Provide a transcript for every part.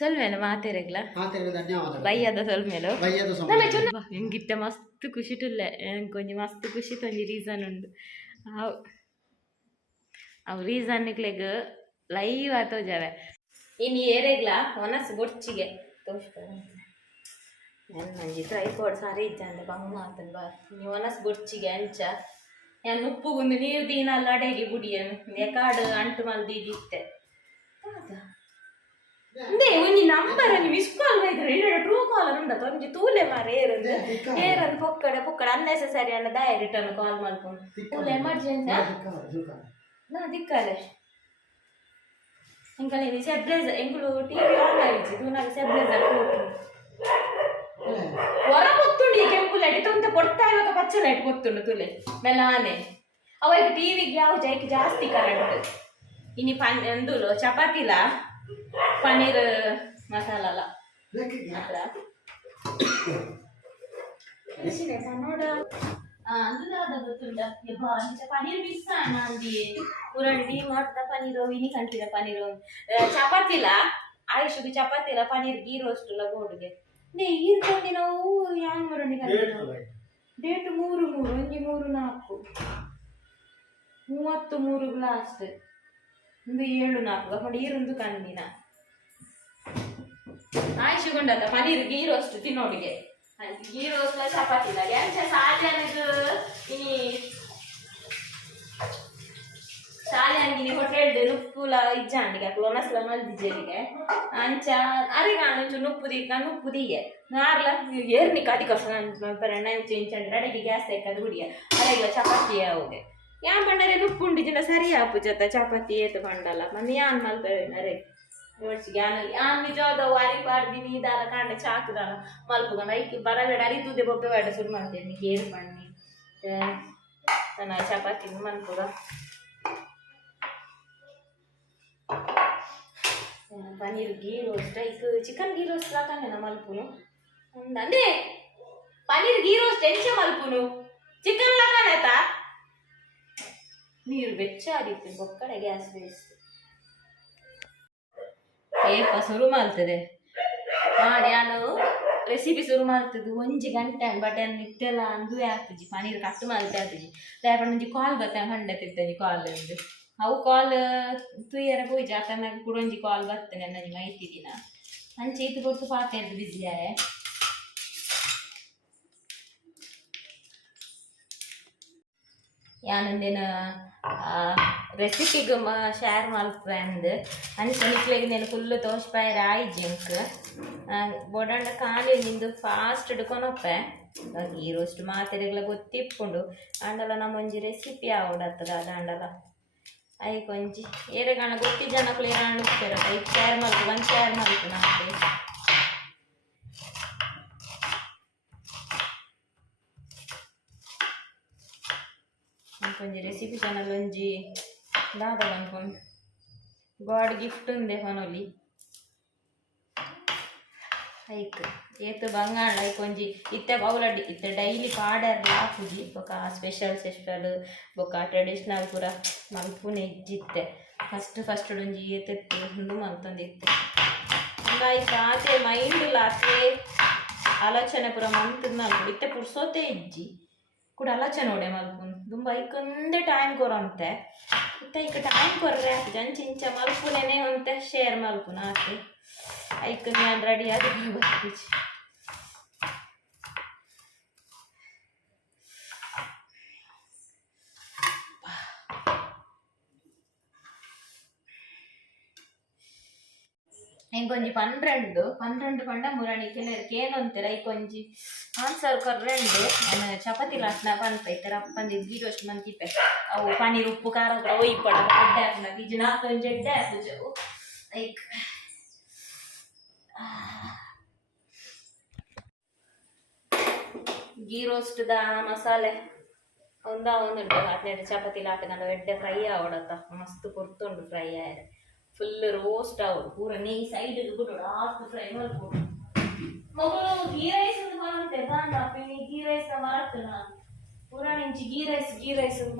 ಸೊಲ್ಮೇಲೆ ಮಾತೆರೆಗ್ಲ? ಬೈಯದ ಸೊಲ್ಮೇಲೆ? ಹೆಂಗಿಟ್ಟ ಮಸ್ತ್ ಖುಷಿ ಟುಲ್ಲೆ. ಹೆಂಗೆ ಕೊಂಚ ಮಸ್ತ್ ಖುಷಿ ತೊಂಜಿ ರೀಸನ್ ಉಂಡು. ಅವು ರೀಸನ್ ರೀಸನ್ಗ್ಲೆಗ್ ಲೈವ್ ಆತೋಜಾವೆ ಇನ್ನು ಏರೆಗ್ಲ ಒನಸ್ ಬೊಡ್ಚಿಗೆ ನಂಜಿ ಟ್ರೈಪೋಡ್ ಸಾರಿ ಇದ್ದಂತೆ ಬಂಗ ಆತನ್ ಬಾ. ನೀವು ಒನಸ್ ಬೊಡ್ಚಿಗೆ ಅಂಚ. ನಾನು ಉಪ್ಪುಗುಂದು ನೀರು ದೀನ ಅಲ್ಲಡೆಗೆ ಗುಡಿಯನ್ನು ಕಾಡು ಅಂಟು ಮಲ್ದಿದ್ದಿತ್ತೆ ಹೌದಾ ಅಂದೆ ಒಂಜಿ ನಂಬರ್ ಮಿಸ್ ಕಾಲ್ ಬೈದ್ರೆ ಇಡ ಟ್ರೂ ಕಾಲರ್ ಉಂಡ ಒಂಜಿ ತೂಲೆ ಮಾರ ಏರಂದು ಏರನ್ ಪೊಕ್ಕಡ ಪೊಕ್ಕಡ ಅನ್ನೆಸೆಸರಿ ಅನ್ನ ದಾಯ ರಿಟರ್ನ್ ಕಾಲ್ ಮಾಡ್ಕೊಂಡು ತೂಲೆ ಎಮರ್ಜೆನ್ಸಿ ನಾ ದಿಕ್ಕಲೆ ಎಂಕಲ್ stabilizer ಎಂಕುಲು ಟಿವಿ ಆನ್ ಆಯಿಸಿ ತೂನಾಗ stabilizer ಕೂತು ಹೊರ ಗೊತ್ತುಂಡು ಈ ಕೆಂಪು ಲೈಟ್ ತೊಂತ ಕೊಡ್ತಾ ಇವಾಗ ಪಚ್ಚ ಲೈಟ್ ಗೊತ್ತುಂಡು ತುಲೆ ಮೆಲಾನೆ ಅವಾಗ ಟಿವಿಗೆ ಯಾವ ಜೈಕ್ ಜಾಸ್ತಿ ಕರೆಂಟ್ ಇನಿ ಪನ್ ಚಪಾತಿಲ ಪನ್ನೀರ್ ಮಸಾಲ ಮಾತ್ರ ಕೃಷಿನೇ ನೋಡ. ಪನ್ನೀರ್ ಮಿಸ್ ಮಾಡ್ದ ಪನ್ನೀರು ವಿನಿ ಕಂಟಿದ ಪನ್ನೀರು. ಚಪಾತಿಲ ಆಯುಷಿಗೆ ಚಪಾತಿಲ ಪನ್ನೀರ್ ಗೀ ರೋಸ್ಟ್ ಗೋಡ್ಗೆ. ನೇ ಈರ್ಕೊಂಡು ನಾವು ಯಾಂಗ್ ಮಾಡೋಣ ಡೇಟ್ ಮೂರು ಮೂರು ಒಂಜಿ ಮೂರು ನಾಲ್ಕು. ಮೂವತ್ತು ಮೂರು ಗ್ಲಾಸ್ ಒಂದು ಏಳು, ನಾಲ್ಕು. ಗಮ್ಮಡಿ ಒಂದು ಕಂದಿನ ಆಯ್ಸುಗೊಂಡಲ್ಲ ಪನೀರ್, ಗೀರು ಅಷ್ಟು ತಿನ್ನೋಡಿಗೆ ಗೀ ರೋಸ್ಟ್ ಚಪಾತಿ ಇಲ್ಲ ಎಂಚ ಸಾಲ್ಯಾನಿಗೆ ಇನಿ ಸಾಲ್ಯಾನಿಗೆ ಹೋಟೆಲ್ ನುಪ್ಪುಲ ಇಜ್ಜಾಂಡಿಗೆ ಅಕ್ಲು ಒನಸ್ಲ ಮಲ್ದಿಜೆರಿಗೆ ಅಂಚ ಅರಿಗಾಣ ನುಪ್ಪು ದಿಕ್ಕ ನುಪ್ಪು ದಿಗೆ ನಾರ್ಲ, ಏರ್ನಿ ಕಾದಿ ಕಸ ಪರ, ನಂಚು ಇಂಚಂಡ್ರೆ ಅಡಿಗೆ ಗ್ಯಾಸ್ ತೆಕ್ಕದು ಗುಡಿಯ ಅರೆಗ್ಲ ಚಪಾತಿ ಅವ್ಗೆ ಯಾನ್ ಪಂಡರೆ ಉಪ್ಪುಂಡು ಉಂಡಿಜಿನ ಸರಿ ಆಪು ಜೊತೆ ಚಪಾತಿ ಏತು ಪಂಡಲ ಮನೆ ಯಾನ್ ಮಲ್ಪರೆ ಯೋಡ್ಸಿ ಗ್ಯಾನಲ್ಲಿ ಯಾನ್ ನಿಜವಾದ ವಾರಿ ಪಾಡ್ದಿನಿ ಇದಾಲ ಕಾಂಡ ಚಾಕುದಾಲ ಮಲ್ಪುಗಂಡ ಐಕಿ ಬರಬೇಡ ಅರಿತುದೆ ಬೊಬ್ಬೆ ಬೇಡ ಶುರು ಮಾಡ್ತೇನೆ ಕೇರ್ ಬಣ್ಣಿ ನನ್ನ ಚಪಾತಿ ಮಲ್ಪುಗ ಪನೀರ್ ಗೀ ರೋಸ್ಟ್ ಈಗ ಚಿಕನ್ ಗೀ ರೋಸ್ಟ್ ಲಾಕಂಡೆ ಮಲ್ಪುನು ಅಂದೆ ಪನೀರ್ ಗೀ ರೋಸ್ಟ್ ಎಂಚ ಮಲ್ಪುನು ಚಿಕನ್ ಲಾಕನೇತಾ ನೀರು ಬೆಚ್ಚ ಆಗಿತ್ತು ಬೊಕ್ಕಡೆ ಗ್ಯಾಸ್ ಬೇಯಿಸ್ತು ಏಪ ಶುರು ಮಾಡ್ತದೆ. ಮಾಡಿ ನಾನು ರೆಸಿಪಿ ಶುರು ಮಾಡ್ತದೆ. ಒಂಜಿ ಗಂಟೆ ಬಟ್ ಏನು ಇಟ್ಟೆಲ್ಲ ಅಂದು ಆಗ್ತಿಜಿ ಪನೀರ್ ಕಟ್ಟು ಮಾಡ್ತಾ ಆಗ್ತಿಜಿ ದಾಯಪಡ ಕಾಲ್ ಬರ್ತಾ ಹಂಡೆ ತಿರ್ತೇನೆ ಕಾಲ್ ಎಂದು ಅವು ಕಾಲ್ ತುಯ್ಯರ ಜಾಕನಾಗ ಕೂಡ ಒಂಜಿ ಕಾಲ್ ಬರ್ತೇನೆ ನನ್ನ ಮೈತಿ ದಿನ. ಅಂಚೆ ಇದು ಕೊಟ್ಟು ಪಾತ್ರೆ ಅದು ಬಿಸಿ ಯಾನಂದೇನು ರೆಸಿಪಿಗೆ ಮ ಶೇರ್ ಮಲ್ಪೆ ಅಂದು. ಅಂಚೆ ನಿಕ್ಲೆಗೆ నేను ಫುಲ್ ತೋರ್ಸ್ಪಾಯ್ರ ಆಯ್ ಜಿಂಕ್ ಬೊಡಂಡ ಕಾಲಿ ನಿಂದು ಫಾಸ್ಟ್ ಹಿಡ್ಕೊನಪ್ಪೆ ಈ ರೋಸ್ಟ್ ಮಾತೆರೆಗ್ಲ ಗೊತ್ತಿಪ್ಪುಂಡು ಅಂಡಲ ನಮ್ಮೊಂಜಿ ರೆಸಿಪಿ ಆವಡತ್ತದ ಅದಂಡಲ ಐ ಕೊಂಚಿ ಏರೆಗಾಣ ಗೊತ್ತಿ ಜನಕ್ಕೆ ಏನಾಣ ಉಪ್ಪೆರ ಐ ಶೇರ್ ಮಲ್ಪು ಒಂದು ಶೇರ್ ಮಲ್ಪು ನಾಕೆ ಒಂಜಿ ರೆಸಿಪಿ ಚಾನಲ್ ಒಂಜಿ ದಾದ ಅನ್ಕೊಂಡು ಗಾಡ್ ಗಿಫ್ಟ್ ಉಂದೆ ಹೊನೊಲಿ ಐಕ್ ಏತು ಬಂಗಾಳ ಐಕ್ ಒಂಜಿ ಇತ್ತೆ ಬೌಲಡ್ಡಿ ಇತ್ತೆ ಡೈಲಿ ಪಾಡರ್ ಲಾಪುಜಿ ಬೊಕ ಸ್ಪೆಷಲ್ ಸ್ಪೆಷಲ್ ಬೊಕ ಟ್ರೆಡಿಷ್ನಲ್ ಪೂರ ಮಲ್ಪುನೆ ಇಜ್ಜಿತ್ತೆ. ಫಸ್ಟ್ ಫಸ್ಟ್ ಒಂಜಿ ಏತೆತ್ತು ಹುಂಡು ಮಲ್ತಂದಿತ್ತೆ ಹಂಗಾಗಿ ಆತೆ ಮೈಂಡ್ ಲಾತೆ ಆಲೋಚನೆ ಪೂರ ಮಂತದ್ ಮಲ್ಪು ಇತ್ತೆ ಪುರ್ಸೋತೆ ಇಜ್ಜಿ. ಕೂಡ ಆಲೋಚನೆ ನೋಡೆ ಮಲ್ಪುನ್. ತುಂಬ ಐಕೊಂದೇ ಟೈಮ್ ಕೊರಂತೆ ಇತ್ತ ಈಗ ಟೈಮ್ ಕೊರ್ರೆ ಆತು ಚಿಂಚ ಮಲ್ಪುನೇನೆ ಅಂತ ಶೇರ್ ಮಲ್ಪುನ ಆಕೆ ಐಕ್ ನಾನು ರೆಡಿ ಆಗಿ ಬರ್ತೀಚಿ. எனக்கு பன்னிரெண்டு பன்னிரெண்டு பண்ண முரணிக்கில் இருக்கேன் ஒன்று கொஞ்சம் ஆன்சர் ரெண்டு சப்பாத்தி லாஸ்ட்னா பண்ணிப்பேன் அப்பன் இட்லி ரோஸ்ட் மந்திப்பேன் ಅವು ಪನ್ನೀರ್ ಉಪ್ಪು ಖಾರ ಒಯ್ ಪಡ ಜಡ್ಡೆ ಹಾಕ್ಬೇಕು ಇದು ನಾಲ್ಕು ಒಂದು ಜಡ್ಡೆ ಹಾಕುಜವು ಲೈಕ್ ಗೀ ರೋಸ್ಟ್ದ ಮಸಾಲೆ ಒಂದ ಒಂದು ಉಂಟು ಅಟ್ನೇ ಚಪಾತಿ ಲಾಟದ ಎಡ್ಡೆ ಫ್ರೈ ಆವಡತ್ತ ಮಸ್ತ್ ಕೊರ್ತುಂಡು ಫ್ರೈ ಆಯ್ತು ಫುಲ್ ರೋಸ್ಟ್ ಆವಡು ಪೂರ ನೀ ಸೈಡ್ ಬಿಡು ಲಾಸ್ಟ್ ಫ್ರೈ ಮಾಡ್ಕೊಡು ಮಗಳು ಗೀ ರೈಸ್ ಬರುತ್ತೆ ಗಾಂಡ ಪಿನಿ ಗೀ ರೈಸ್ ಮಾಡ್ತು ನಾನು ಪೂರ ನಿಂಚಿ ಗೀ ರೈಸ್ ಗೀ ರೈಸ್ ಅಂತ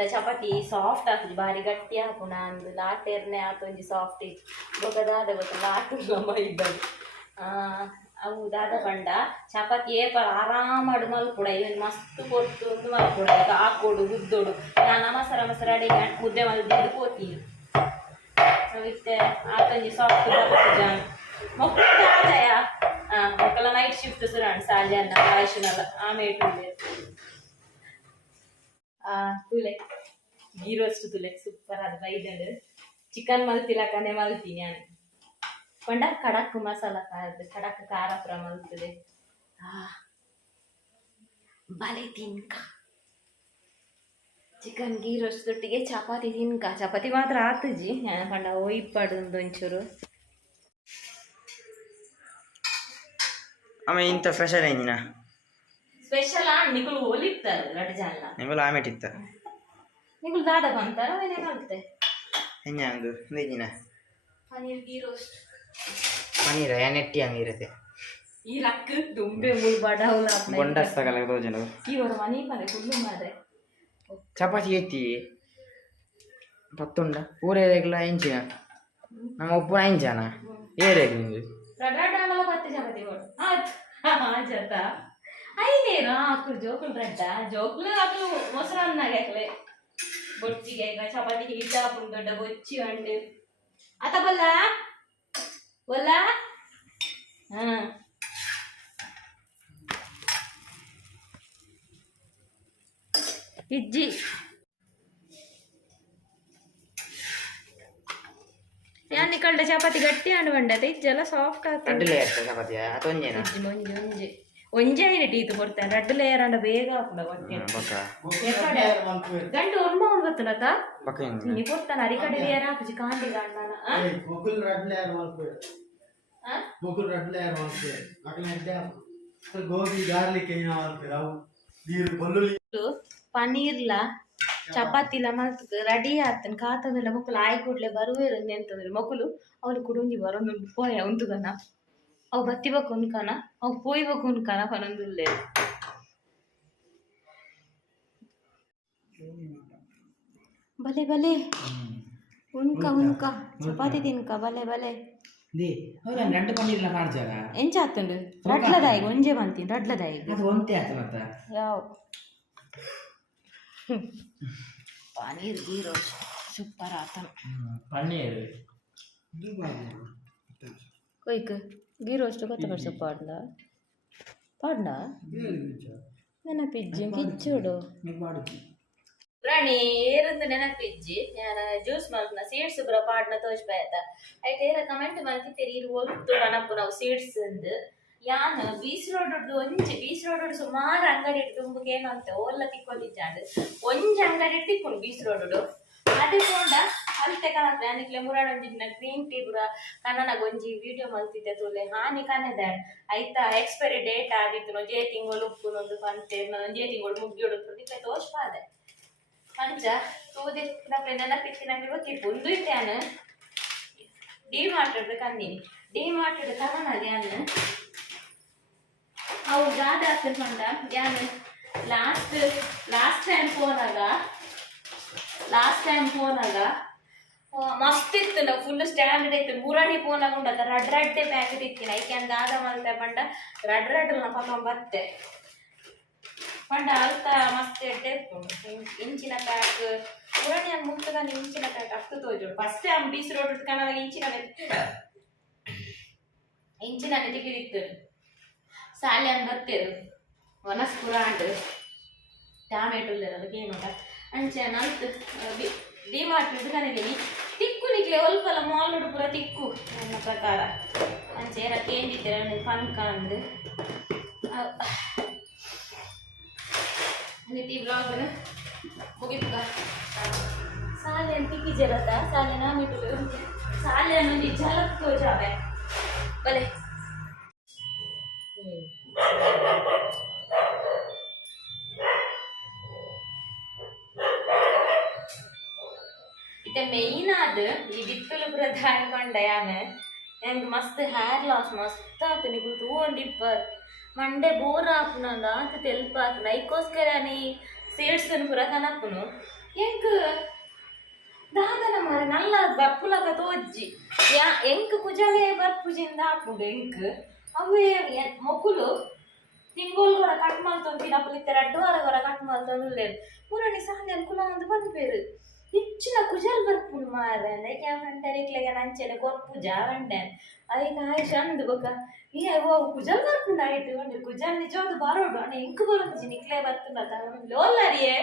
ಇಂತ ಚಪಾತಿ ಸಾಫ್ಟ್ ಆಗ್ತದೆ. ಬಾರಿ ಗಟ್ಟಿ ಹಾಕುನ ಅಂದು ಲಾಟೆರ್ನೆ ಆತೊಂಜಿ ಸಾಫ್ಟ್ ಇತ್ತು ಬೊಕ ದಾದ ಗೊತ್ತ? ಲಾಟು ಆ, ಅವು ದಾದ ಪಂಡ. ಚಪಾತಿ ಏಪಲ ಆರಾಮಾಡು ಮಲ್ಪುಡ ಇವನ್ ಮಸ್ತ್ ಕೊಟ್ಟು ಒಂದು ಮಲ್ಪುಡ ಈಗ ಹಾಕೋಡು ಗುದ್ದೋಡು ನಾನು ಮಸರ ಮಸರ ಅಡಿಗೆ ಮುದ್ದೆ ಮಲ್ದಿದ್ದು ಕೋತೀನಿ. ಮತ್ತೆ ಆತಂಜಿ ಸಾಫ್ಟ್ ಜಾನ್. ಮಕ್ಕಳ ಆದಾಯ? ಮಕ್ಕಳ ನೈಟ್ ಶಿಫ್ಟ್ ಸುರಾಣ್ ಸಾಲಿ ಅನ್ನ ಆಯುಷನಲ್ಲ ಆಮೇಲೆ ಆ ತುಲೆ ಗೀ ರೋಸ್ಟ್ ತುಲೆ ಸೂಪರ್ ಅದು. ಬೈದಂಡು ಚಿಕನ್ ಮಲ್ತಿಲ್ಲ ಕನೆ ಮಲ್ತೀನಿ ನಾನು. ಪಂಡ ಕಡಕ್ ಮಸಾಲ ಖಾರದ್ದು ಕಡಕ್ ಖಾರ ಪುರ ಮಲ್ತದೆ. ಬಲೆ ತಿನ್ಕ. ಚಿಕನ್ ಗೀ ರೋಸ್ಟ್ ಚಪಾತಿ ತಿನ್ಕ. ಚಪಾತಿ ಮಾತ್ರ ಆತಜಿ ಪಂಡ ಒಯ್ಪಾಡು ಒಂಚೂರು. ಆಮೇಲೆ ಇಂಥ ಫ್ರೆಶರ್ ಏನಿನ ಸ್ಪೆಷಲ್ ಆ ನಿಕುಲು ಒಲಿತಾರೆ ಲಡ್ ಜಾಲ ನಿಮ್ಮಲ್ಲ ಆಮೇಲೆ ಇತ್ತ ನಿಗುಲು ದಾದ ಬಂತಾರ ಅವನೇ ಕಲ್ತೆ ಹೆಂಗೆ ಹಂಗು? ಪನೀರ್ ಗೀ ರೋಸ್ಟ್ ಪನೀರ ನೆಟ್ಟಿ ಹಂಗೆ ಇರುತ್ತೆ. ಈ ಲಕ್ ದುಂಬೆ ಮುಳ್ ಬಡವಲ ಬೊಂಡಸ್ ತಗಲ ದೋಜನ ಇವರು ಮನೆ ಕುಲ್ಲು ಫುಲ್ಲು ಮಾರೆ. ಚಪಾತಿ ಎತ್ತಿ. ಪತ್ತುಂಡ. ಊರೇರೆಗ್ಲ ಇಂಚಿನ ನಮ್ಮ ಉಪ್ಪು ಇಂಚನ ಏರೇಗ್ ನಿಂದು ರಡ್ಡಲ್ಲ ಬತ್ತಿ ಚಪಾತಿ ಕೊಡು ಆತ್. ಜತ ಐನೇನು ಹಾಕು ಜೋಕುಲ್ ರಡ್ಡ ಜೋಕುಲು ಹಾಕು ಮೊಸರನ್ನಾಗ ಹಾಕ್ಲೆ ಬೊಚ್ಚಿಗೆ ಈಗ ಚಪಾತಿಗೆ ಹಿಟ್ಟ ಹಾಕೊಂಡು ದೊಡ್ಡ ಬೊಚ್ಚಿ ಅಂಡು ಆತ ಬಲ್ಲ ಬಲ್ಲ ಹಾ ಇಜ್ಜಿ ಯಾನಿ ಕಳ್ಳ ಚಪಾತಿ ಗಟ್ಟಿ ಅಂಡ್ ಬಂಡದ ಇಜ್ಜೆಲ್ಲ ಸಾಫ್ಟ್ ಆಗ್ತದೆ ಅಡ್ಡಲೇ ಇರ್ತದೆ ಚಪಾತಿ ಅದೊಂಜೇನ ಇಜ್ಜಿ ಒಂಜಿ ಒಂಜಿ ಒಂಜೆ ಐನೆ ಟೀತ್ ಕೊಡ್ತೇನೆ ರಡ್ಡು ಲೇಯರ್ ಅಂಡ ಬೇಗ ಹಾಕುದ ಹೊಟ್ಟೆ ಬೊಕ್ಕ ಎಕ್ಕಡೆ ಗಂಡು ಒರ್ಮ ಅವ್ನು ಗೊತ್ತುನತ ಬೊಕ್ಕ ನೀ ಕೊಡ್ತಾನ ಅರಿಕಡೆ ಲೇಯರ್ ಹಾಕುಜಿ ಕಾಂಡಿ ಗಂಡನ ಆ? ಮುಗುಲ್ ರಡ್ಲೆ ಯಾರು ಮಾಡ್ಕೊಳ್ಳಿ ಆ? ಮುಗುಲ್ ರಡ್ಲೆ ಯಾರು ಮಾಡ್ಕೊಳ್ಳಿ ಮಕ್ಕಳ ಹೆಡ್ಡೆ ಗೋಬಿ ಗಾರ್ಲಿಕ್ ಏನೋ ಮಾಡ್ತೀರ ಅವು ನೀರು ಬೆಳ್ಳುಳ್ಳಿ ಇದು ಪನ್ನೀರ್ಲ ಚಪಾತಿಲ ಮಲ್ತದ ರೆಡಿ ಆತನ್ ಕಾತದಲ್ಲ ಮಕ್ಕಳು ಆಯ್ ಕೂಡ್ಲೆ ಬರುವೇರು ಎಂತಂದ್ರೆ ಮಕ್ಕಳು ಅವ್ರು ಕುಡುಂಜಿ ಬರೋದು ಪೋಯ ಉಂತುಗನ ಅವು ಬತ್ತಿಬೇಕು ಅನ್ಕಾನ ಅವು ಕೊಯ್ಬೇಕು ಅನ್ಕಾನ ಹೊನೊಂದುಲ್ಲೇ ಭಲೆ ಭಲೆ ಉನ್ಕ ಉನ್ಕ ಚಪಾತಿ ತಿನ್ಕ ಭಲೆ ಭಲೆ ಎಂಚ ಆತುಂಡು ರಡ್ಲದಾಯಿಗೆ ಒಂಜೆ ಬಂತೀನಿ ರಡ್ಲದಾಯಿಗೆ. ಯಾವ? ಪನೀರ್ ಗೀರೋ ಸೂಪರ್ ಆತನ. ಪನ್ನೀರ್. ಕೊಯ್ಕ. ಗೀ ರೋಸ್ಟ್ ಕೊತ್ತ ಬರ್ಸ ಪಾಡ್ಲ ಪಾಡ್ಲ ನೆನಪಿಜ್ಜಿ ಕಿಚ್ಚೋಡು. ರಾಣಿ ಏರಂದು ನೆನಪಿಜ್ಜಿ. ನಾನು ಜ್ಯೂಸ್ ಮಲ್ಪನ ಸೀಡ್ಸ್ ಪೂರ ಪಾಡ್ನ ತೋಚ್ಬಾಯ್ತ ಐತೆ ಏರ ಕಮೆಂಟ್ ಮಲ್ಕಿತೀರಿ ಇರು ಒತ್ತು ನನಪು ನಾವು ಸೀಡ್ಸ್ ಅಂದು ಯಾನ ಬೀಸ್ ರೋಡ್ ಒಂಜಿ ಬೀಸ್ ರೋಡ್ ಸುಮಾರು ಅಂಗಡಿ ತುಂಬಗೆ ಏನಂತ ಓಲ್ಲ ತಿಕ್ಕೊಂಡಿದ್ದಾಂಡು ಒಂಜಿ ಅಂಗಡಿ ತಿಕ್ಕೊಂಡು ಬೀಸ್ ರೋಡ್ ಅದೇ ಕೊಂಡ ಅಲ್ತೆ ಕಾಣತ್ತೆ. ಅನಿಕ್ಲೆ ಮುರಾಡ ಒಂಜಿನ ಗ್ರೀನ್ ಟೀ ಪೂರ ಕನ್ನನ ಒಂಜಿ ವಿಡಿಯೋ ಮಲ್ತಿದ್ದೆ ತೂಲೆ. ಹಾನಿ ಕನೆದ ಐತ ಎಕ್ಸ್ಪೈರಿ ಡೇಟ್ ಆಗಿತ್ತು. ಜೇ ತಿಂಗಳು ಉಪ್ಪು ನೊಂದು ಪಂತೆ ಜೇ ತಿಂಗಳು ಮುಗಿಯೋಡು ಇತ್ತೆ ತೋಚ್ಪಾದೆ ಪಂಚ, ತೂದಿ ನಮ್ಗೆ ನೆನಪಿತ್ತಿ, ನಂಗೆ ಗೊತ್ತಿತ್ತು. ಒಂದು ಇಟ್ಟಾನು ಡಿ ಮಾರ್ಟೆಡ್ ಕನ್ನೀನಿ ಡಿ ಮಾರ್ಟೆಡ್ ಕನ್ನನ ಯಾನು ಅವು ಗಾದ ಹಾಕೊಂಡ ಯಾನು ಲಾಸ್ಟ್ ಲಾಸ್ಟ್ ಟೈಮ್ ಫೋನಾಗ ಲಾಸ್ಟ್ ಟೈಮ್ ಹೋದಾಗ ಮಸ್ತ್ ಇತ್ತು ನಾವು ಫುಲ್ ಸ್ಟ್ಯಾಂಡರ್ಡ್ ಇತ್ತು. ಮುರಾಣಿ ಫೋನ್ ಆಗೊಂಡ ರಡ್ ರಡ್ಡೆ ಪ್ಯಾಕೆಟ್ ಇತ್ತಿನ ಐಕೆ ಅಂದ ಆದ ಮಲ್ತೆ ಪಂಡ, ರಡ್ ರಡ್ ಪಾಪ ಬತ್ತೆ ಪಂಡ ಅಲ್ತ ಮಸ್ತ್ ಎಡ್ಡೆ ಇಂಚಿನ ಪ್ಯಾಕ್ ಮುರಾಣಿ ಅಂದ್ ಮುಂತಗ ಇಂಚಿನ ಪ್ಯಾಕ್ ಅಷ್ಟು ತೋಜೋಡು. ಫಸ್ಟ್ ಆಂ ಬೀಸ್ ರೋಡ್ ಕನ್ನಡ ಇಂಚಿನ ಇಂಚಿನ ತೆಗಿದಿತ್ತು. ಸಾಲೆ ಅಂದ್ ಒನಸ್ ಪುರಾಂಡ್ ಟಾಮೆಟೊ ಅದಕ್ಕೆ ಏನು ಅಂಚೆ ನಂತು ಡಿ ಮಾರ್ಟ್ ಕನಗಿನಿ ತಿಕ್ಕು ನಿಕ್ಲೆ ಒಲ್ಪಲ ಮಾಲ್ ಪೂರ ತಿಕ್ಕು ನನ್ನ ಪ್ರಕಾರ ಅಂಚೆ ಏನ ಕೇಂದಿದ್ದೆ ಪನ್ಕ ಅಂದು ನಿತಿ ಬ್ಲಾಗ್ ಮುಗಿತ ಸಾಲೆ ತಿಕ್ಕಿ ಜಲದ ಸಾಲೆ ನಾಮಿಟ್ಟು ಸಾಲೆ ಅನ್ನೊಂದು ಜಲಕ್ ತೋಜಾವೆ ಬಲೆ ಪಂಡ ಯಾನ ನಂಗೆ ಮಸ್ತ್ ಹೇರ್ ಲಾಸ್ ಮಸ್ತ್ ಆತು ನಿಗು ತೂ ಒಂದು ಇಪ್ಪರ್ ಮಂಡೆ ಬೋರ್ ಆಪುನಂದ ಆತ ತೆಲ್ಪ ಹಾಕ್ನ ಐಕೋಸ್ಕರ ನೀ ಸೇಡ್ಸ್ ಪುರ ಕನಪ್ಪನು ಎಂಕ್ ದಾದನ ಮಾರೆ ನಲ್ಲ ಬರ್ಪುಲಕ ತೋಜ್ಜಿ ಯಾ ಎಂಕ್ ಕುಜಲೆ ಬರ್ಪುಜಿಂದ ಹಾಕೊಂಡು ಎಂಕ್ ಅವೇ ಮೊಕ್ಕುಲು ತಿಂಗೋಲ್ ಗೊರ ಕಟ್ ಮಾಡ್ತೊಂತೀನಿ ಅಪ್ಪಲಿತ್ತೆ ರಡ್ಡು ವಾರ ಗೊರ ಕಟ್ ಮಾಡ್ತೊಂದುಲ್ಲೇರು ಪೂರಣಿ ಸಾಲಿ ಅನ್ಕುಲ ಒಂದು ಬಂದ್ಪೇರು ಹೆಚ್ಚಿನ ಕುಜಲ್ ಬರ್ಪುಂಡು ಮಾರೆ ಅದಕ್ಕೆ ಅಂತಾರೆ ಇಕ್ಲೆಗೆ ನಂಚೆಲೆ ಕೊರ್ಪು ಜಾವಂಡೆ ಅದಕ್ಕೆ ಆಯ್ತು ಅಂದು ಬೊಕ್ಕ ಈ ಓ ಕುಜಲ್ ಬರ್ಪುಂಡು ಆಯ್ತು ಒಂದು ಕುಜಲ್ ನಿಜವಾದ ಬರೋಡು ಅಣ್ಣ ಎಂಕ್ ಬರೋದು ನಿಕ್ಲೆ ಬರ್ತುಂಡ ಲೋಲ್ಲರಿಯೇ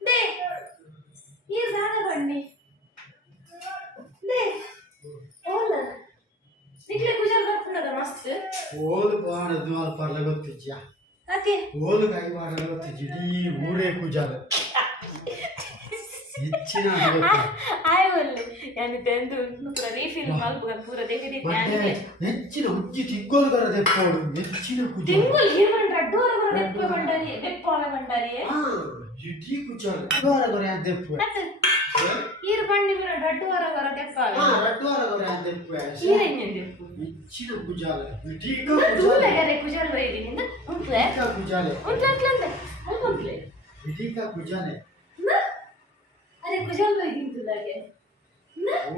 ದೇ ಈ ದಾದ ಬಣ್ಣಿ ದೇ ಓಲ್ಲ ನಿಕ್ಲೆ ಕುಜಲ್ ಬರ್ಪುಂಡದ ಮಸ್ತ್ ಓಲು ಬಾಣದು ಅದು ಪರ್ಲ ಗೊತ್ತಿಜ್ಜ ಅದೇ ಓಲು ಕೈ ಬಾಣ ಗೊತ್ತಿಜ್ಜಿ ಇಡೀ ಊರೇ ಕುಜಾಲ ಹೆಚ್ಚಿನ ಆಯ್ ಒಳ್ಳೆ ನಾನು ತೆಂದು ಪೂರ ರೀಫಿಲ್ ಮಲ್ಪುಗ ಪೂರ ತೆಗೆದಿ ಮತ್ತೆ ಹೆಚ್ಚಿನ ಉಜ್ಜಿ ತಿಕ್ಕೋಲು ಬರ ದೆಪ್ಪೋಡು ಹೆಚ್ಚಿನ ಕುಜಾಲ ತಿಂಗುಲ್ ಹೀರ್ಮನ್ ರಡ್ಡು ವರ ದೆಪ್ಪ ಬಂಡಾರಿ ದೆಪ್ಪೋಲ ಬಂಡಾರಿ ಹಾ ಇಡೀ ಕುಜಾಲ ದ್ವಾರ ಗೊರೆ ಅಂತ ದೆಪ್ಪು ಮತ್ತೆ ಈರ್ ಬಣ್ಣಿ ಬರ ರಡ್ಡು ವರ ವರ ದೆಪ್ಪ ಹಾ ರಡ್ವಾರ ಗೊರೆ ಅಂತ ದೆಪ್ಪು ಈರೆಂಜನ್ ದೆಪ್ಪು ಹೆಚ್ಚಿನ ಕುಜಾಲ ಇಡೀ ದೂರ ಕುಜಾಲ ಗರೆ ಕುಜಲ್ ಬೈದಿ ನಿಂದ ಉಂಟ್ಲೆ ಇಡೀ ಕುಜಾಲೆ ಉಂಟ್ಲೆ ಅಟ್ಲಂತೆ ಅಲ್ಪ ಉಂಟ್ಲೆ ಇಡೀ ಕುಜಾಲೆ ಅರೆ ಕುಜಲ್ ಬೈದಿ ಉಂಟುಲಾಗೆ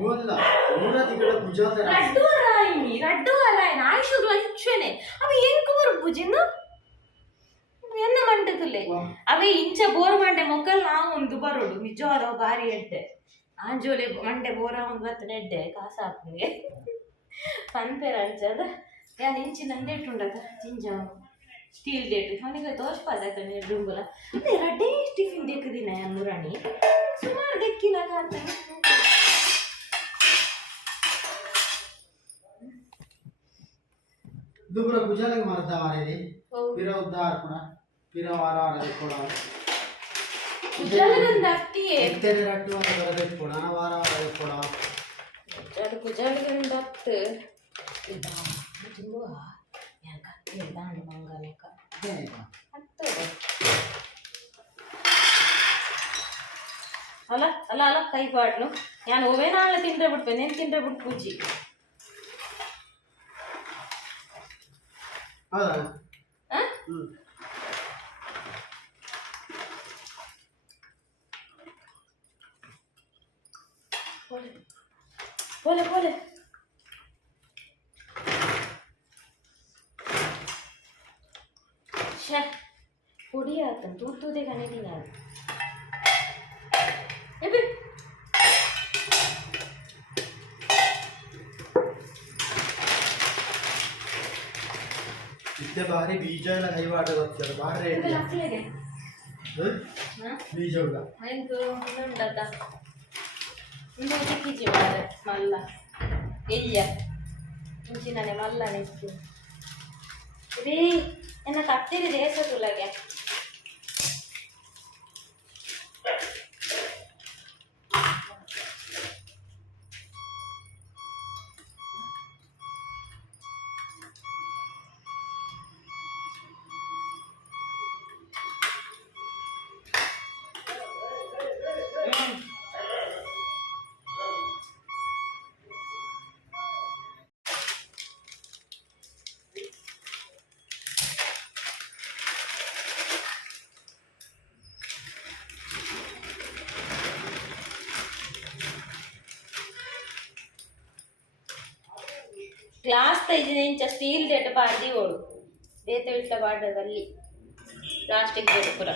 ಓಲ್ಲ ಊರ ತಿಗಳ ಕುಜಾಲ ರಡ್ಡು ವರಾಯಿನಿ ರಡ್ಡು ವರಾಯಿನ ಆಯುಷುಗಳು ಅಂಚುನೆ ಅವ ಎಂಕು ಬರ್ಬುಜಿನ್ನು ಎನ್ನ ಮಂಟಕುಲೆ ಅವೇ ಇಂಚ ಬೋರ್ ಮಂಡೆ ಮೊಕ್ಕಲ್ ನಾವು ಒಂದು ಬರೋಡು ನಿಜವಾದ ಬಾರಿ ಎಡ್ಡೆ ಆಂಜೋಲೆ ಮಂಡೆ ಬೋರ ಒಂದು ಬತ್ತ ಎಡ್ಡೆ ಕಾಸ ಹಾಕುಂಗೆ ಪನ್ಪೇರ ಅಂಚದ ಯಾನ್ ಇಂಚಿನಂದ ಇಟ್ಟುಂಡದ ಜಿಂಜ ಸ್ಟೀಲ್ ಡೇಟ್ ಅವನಿಗೆ ತೋರ್ಸ್ಪಾದ ಡುಂಬುಲ ಅದೇ ರಡ್ಡೆ ಟಿಫಿನ್ ದೆಕ್ಕದಿನ ಮುರಾಣಿ ಸುಮಾರು ದೆಕ್ಕಿಲ್ಲ ಕಾಂತ ದುಬ್ರ ಕುಜಾಲಗೆ ಮರದ ಮಾರೇದಿ ಹೌದು. ಪಿರ ಉದ್ದಾರ ಕೂಡ ಪಿರ ವಾರ ವಾರ ದೆಪ್ಪೋಡ ಕುಜಾಲಗಂದ ಅತ್ತಿಯೇ ಎತ್ತರೆ ರಟ್ಟು ವಾರ ಬರ ದೆಪ್ಪೋಡ ವಾರ ವಾರ ದೆಪ್ಪೋಡ ಅದು ಕುಜಾಲಗಂದ ಅತ್ತು ಇದ ತಿಂಗುವ ಯಾನ್ ಕತ್ತಿ ದಾಂಡು ಮಂಗಲಕ ಅತ್ತು ಅಲ್ಲ ಅಲ್ಲ ಅಲ್ಲ ಕೈ ಪಾಡ್ಲು ನಾನು ಒವೇ ನಾಳೆ ತಿಂದ್ರೆ ಬಿಡ್ಪೆ ನೆನ್ ತಿಂದ್ರೆ ಬಿಟ್ಟು ಪೂಜಿ ಹೌದಾ ಆ? রাখতাম দুধ দুধ এখানে নিয়ে আর इतने बाहरी बीज है ना कई बार तो अच्छा बाहर रेट है। लाख लगे हाँ? बीज होगा। मैं तो मैं डरता मैं तो कीजिए बाहर मल्ला एलिया मुझे ना मल्ला नहीं रे एना काटते रे ಗ್ಲಾಸ್ ಐದು ಇಂಚ ಸ್ಟೀಲ್ ದೇಟ ಬಾಡ್ದಿ ಓಡು ದೇತ ಇಟ್ಟ ಬಾಡದಲ್ಲಿ ಪ್ಲಾಸ್ಟಿಕ್ ದೇಟ ಪುರ